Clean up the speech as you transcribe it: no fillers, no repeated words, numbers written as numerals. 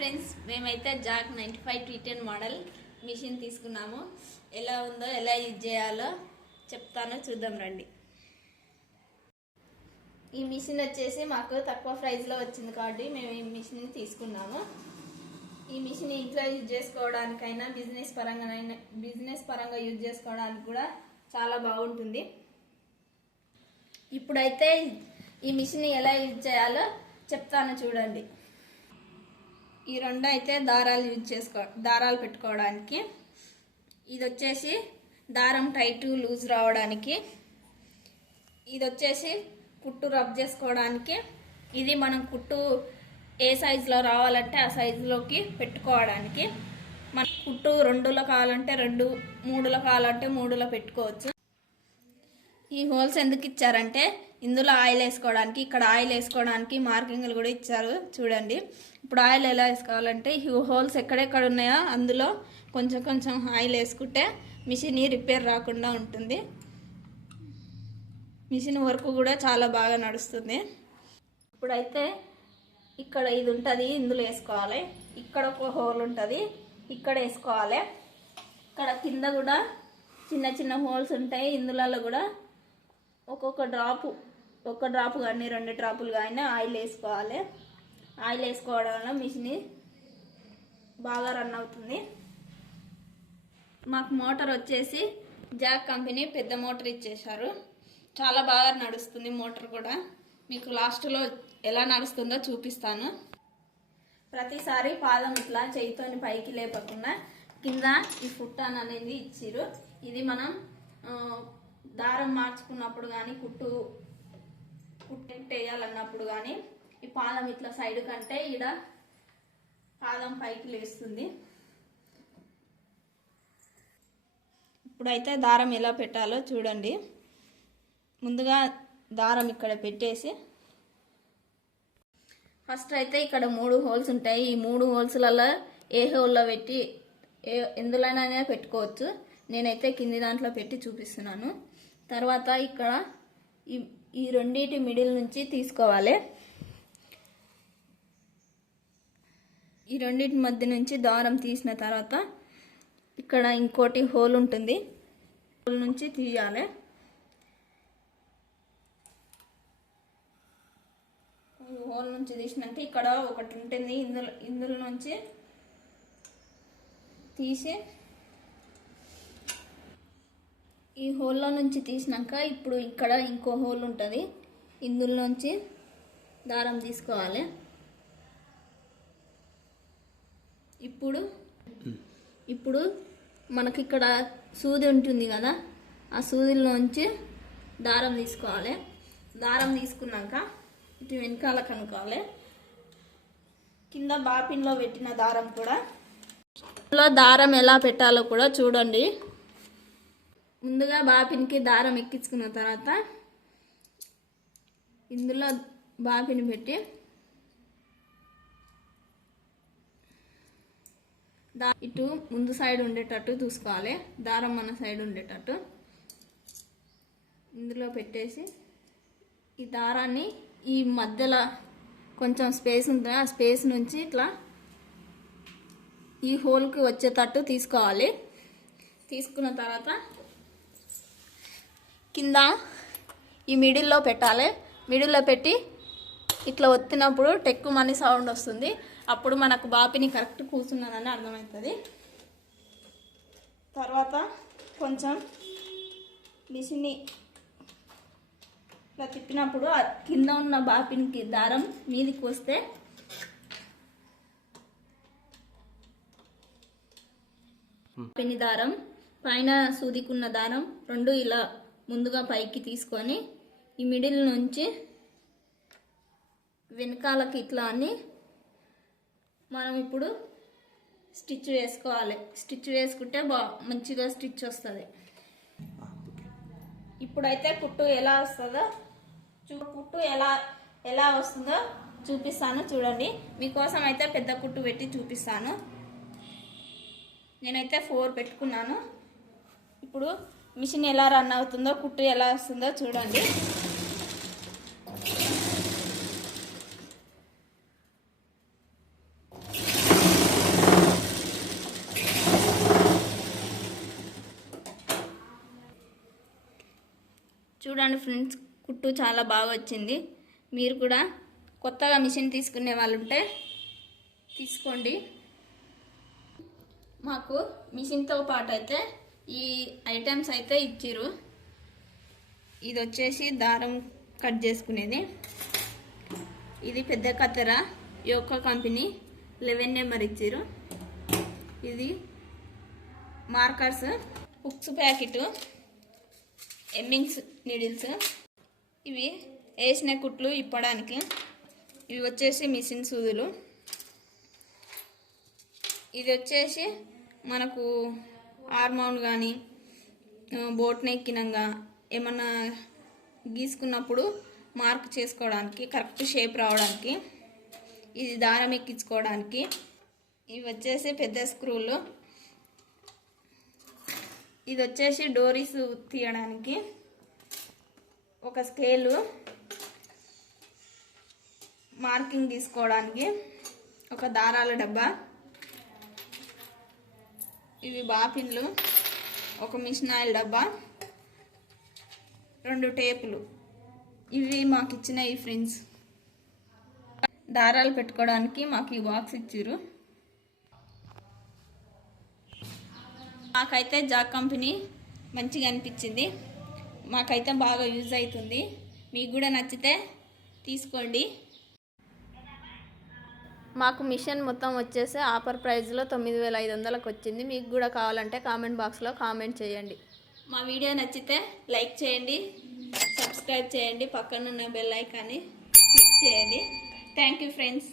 Friends, మేమైతే Jack 95 T10 model machine తీసుకున్నాము. ఎలా ఉందో, ఎలా యూజ్ చేయాలో చెప్తానో చూద్దాం రండి. ఈ మిషన్ వచ్చేసి మాకు తక్కువ ప్రైస్లో వచ్చింది కాబట్టి మేము ఈ మిషన్ తీసుకున్నాము. ఈ మిషన్ ఇంట్లో యూజ్ చేసుకోవడానికైనా బిజినెస్ పరంగా యూజ్ చేసుకోవడానికి కూడా చాలా బాగుంటుంది. ఇప్పుడైతే ఈ మిషన్ ఎలా యూజ్ చేయాలో చెప్తాను చూడండి. ఈ రెండు అయితే దారాలు పెట్టుకోవడానికి, ఇది వచ్చేసి దారం టైట్ లూజ్ రావడానికి, ఇది వచ్చేసి కుట్టు రబ్ చేసుకోవడానికి, ఇది మనం కుట్టు ఏ సైజులో రావాలంటే ఆ సైజులోకి పెట్టుకోవడానికి, మన కుట్టు 2లో కావాలంటే 2, 3లో కావాలంటే 3లో పెట్టుకోవచ్చు. ఈ హోల్స్ ఎందుకు ఇచ్చారంటే ఇందులో ఆయిల్ వేసుకోవడానికి, ఇక్కడ ఆయిల్ వేసుకోవడానికి మార్కింగ్లు కూడా ఇచ్చారు చూడండి. ఇప్పుడు ఆయిల్ ఎలా వేసుకోవాలంటే ఈ హోల్స్ ఎక్కడెక్కడ ఉన్నాయో అందులో కొంచెం కొంచెం ఆయిల్ వేసుకుంటే మిషన్ రిపేర్ రాకుండా ఉంటుంది. మిషన్ వర్క్ కూడా చాలా బాగా నడుస్తుంది. ఇప్పుడైతే ఇక్కడ ఇది ఉంటుంది, ఇందులో వేసుకోవాలి. ఇక్కడ ఒక హోల్ ఉంటుంది, ఇక్కడ వేసుకోవాలి. ఇక్కడ కింద కూడా చిన్న చిన్న హోల్స్ ఉంటాయి, ఇందులో కూడా ఒక డ్రాప్ కానీ 2 డ్రాపులు కానీ ఆయిల్ వేసుకోవాలి. ఆయిల్ వేసుకోవడం వల్ల మిషన్ బాగా రన్ అవుతుంది. మాకు మోటార్ వచ్చేసి జాక్ కంపెనీ పెద్ద మోటార్ ఇచ్చేశారు. చాలా బాగా నడుస్తుంది మోటార్ కూడా. మీకు లాస్ట్లో ఎలా నడుస్తుందో చూపిస్తాను. ప్రతిసారి పాదం ఇట్లా చేయితోని పైకి లేపకుండా కింద ఈ ఫుట్టాన్ అనేది ఇచ్చిర్రు. ఇది మనం దారం మార్చుకున్నప్పుడు కానీ కుట్టు వేయాలన్నప్పుడు కానీ ఈ పాదం ఇట్లా సైడ్ కంటే ఈడ పాదం పైకి లేస్తుంది. ఇప్పుడైతే దారం ఎలా పెట్టాలో చూడండి. ముందుగా దారం ఇక్కడ పెట్టేసి ఫస్ట్ అయితే ఇక్కడ 3 హోల్స్ ఉంటాయి. ఈ 3 హోల్స్లలో ఏ హోల్లో పెట్టి ఎందులోనైనా పెట్టుకోవచ్చు. నేనైతే కింది దాంట్లో పెట్టి చూపిస్తున్నాను. తర్వాత ఇక్కడ ఈ రెండింటి మిడిల్ నుంచి తీసుకోవాలి. ఈ రెండింటి మధ్య నుంచి దారం తీసిన తర్వాత ఇక్కడ ఇంకోటి హోల్ ఉంటుంది, హోల్ నుంచి తీయాలి. హోల్ నుంచి తీసినాక ఇక్కడ ఒకటి ఉంటుంది, ఇందులో నుంచి తీసి ఈ హోల్లో నుంచి తీసినాక ఇప్పుడు ఇక్కడ ఇంకో హోల్ ఉంటుంది, ఇందులోంచి దారం తీసుకోవాలి. ఇప్పుడు మనకి ఇక్కడ సూది ఉంటుంది కదా, ఆ సూదిలోంచి దారం తీసుకోవాలి. దారం తీసుకున్నాక ఇటు వెనకాల కనుక్కోవాలి. కింద బాపిన్లో పెట్టిన దారం కూడా, దారం ఎలా పెట్టాలో కూడా చూడండి. ముందుగా బాపిన్కి దారం ఎక్కించుకున్న తర్వాత ఇందులో బాపిని పెట్టి ఇటు ముందు సైడ్ ఉండేటట్టు చూసుకోవాలి. దారం మన సైడ్ ఉండేటట్టు ఇందులో పెట్టేసి ఈ దారాన్ని ఈ మధ్యలో కొంచెం స్పేస్ ఉంటుంది, ఆ స్పేస్ నుంచి ఇట్లా ఈ హోల్కి వచ్చేటట్టు తీసుకోవాలి. తీసుకున్న తర్వాత కింద ఈ మిడిల్లో పెట్టాలి. మిడిల్లో పెట్టి ఇట్లా ఒత్తినప్పుడు టెక్కుమని సౌండ్ వస్తుంది. అప్పుడు మనకు బాపిని కరెక్ట్ కూర్చున్నదని అర్థమవుతుంది. తర్వాత కొంచెం మిషన్ని ఇట్లా తిప్పినప్పుడు కింద ఉన్న బాపినికి దారం మీదికి వస్తే బాపిని దారం పైన సూదికున్న దారం 2 ఇలా ముందుగా పైకి తీసుకొని ఈ మిడిల్ నుంచి వెనకాలకి ఇట్లా అని మనం ఇప్పుడు స్టిచ్ వేసుకోవాలి. స్టిచ్ వేసుకుంటే మంచిగా స్టిచ్ వస్తుంది. ఇప్పుడైతే కుట్టు ఎలా వస్తుందో ఎలా వస్తుందో చూపిస్తాను చూడండి. మీకోసం అయితే పెద్ద కుట్టు పెట్టి చూపిస్తాను. నేనైతే 4 పెట్టుకున్నాను. ఇప్పుడు మిషన్ ఎలా రన్ అవుతుందో, కుట్టు ఎలా వస్తుందో చూడండి. చూడండి ఫ్రెండ్స్, కుట్టు చాలా బాగా వచ్చింది. మీరు కూడా కొత్తగా మిషన్ తీసుకునే వాళ్ళు ఉంటే తీసుకోండి. మాకు మిషన్తో పాటు అయితే ఈ ఐటమ్స్ అయితే ఇచ్చిర్రు. ఇది వచ్చేసి దారం కట్ చేసుకునేది. ఇది పెద్ద కత్తెర, యోకా కంపెనీ 11 నెంబర్ ఇచ్చిర్రు. ఇది మార్కర్స్, హుక్స్ ప్యాకెట్, ఎమ్మింగ్స్ నీడిల్స్, ఇవి వేసిన కుట్లు ఇప్పడానికి. ఇవి వచ్చేసి మిషన్ సూదులు. ఇది వచ్చేసి మనకు హార్మోన్ కానీ బోట్ నెక్కినంగా ఏమన్నా గీసుకున్నప్పుడు మార్క్ చేసుకోవడానికి, కరెక్ట్ షేప్ రావడానికి. ఇది దారం ఎక్కించుకోవడానికి. ఇవి వచ్చేసి పెద్ద స్క్రూలు. ఇది వచ్చేసి డోరీస్ తీయడానికి. ఒక స్కేలు, మార్కింగ్ తీసుకోవడానికి. ఒక దారాల డబ్బా. ఇవి బాపిన్లు, ఒక మిషన్ ఆయిల్ డబ్బా, 2 టేపులు. ఇవి మాకు ఇచ్చినాయి ఫ్రెండ్స్. దారాలు పెట్టుకోవడానికి మాకు ఈ బాక్స్ ఇచ్చిర్రు. మాకైతే జాక్ కంపెనీ మంచిగా అనిపించింది. మాకైతే బాగా యూజ్ అవుతుంది. మీకు కూడా నచ్చితే తీసుకోండి. మాకు మిషన్ మొత్తం వచ్చేసి ఆఫర్ ప్రైస్లో 9500కి వచ్చింది. మీకు కూడా కావాలంటే కామెంట్ బాక్స్లో కామెంట్ చేయండి. మా వీడియో నచ్చితే లైక్ చేయండి, సబ్స్క్రైబ్ చేయండి, పక్కనున్న బెల్ ఐకాన్ని క్లిక్ చేయండి. Thank you friends.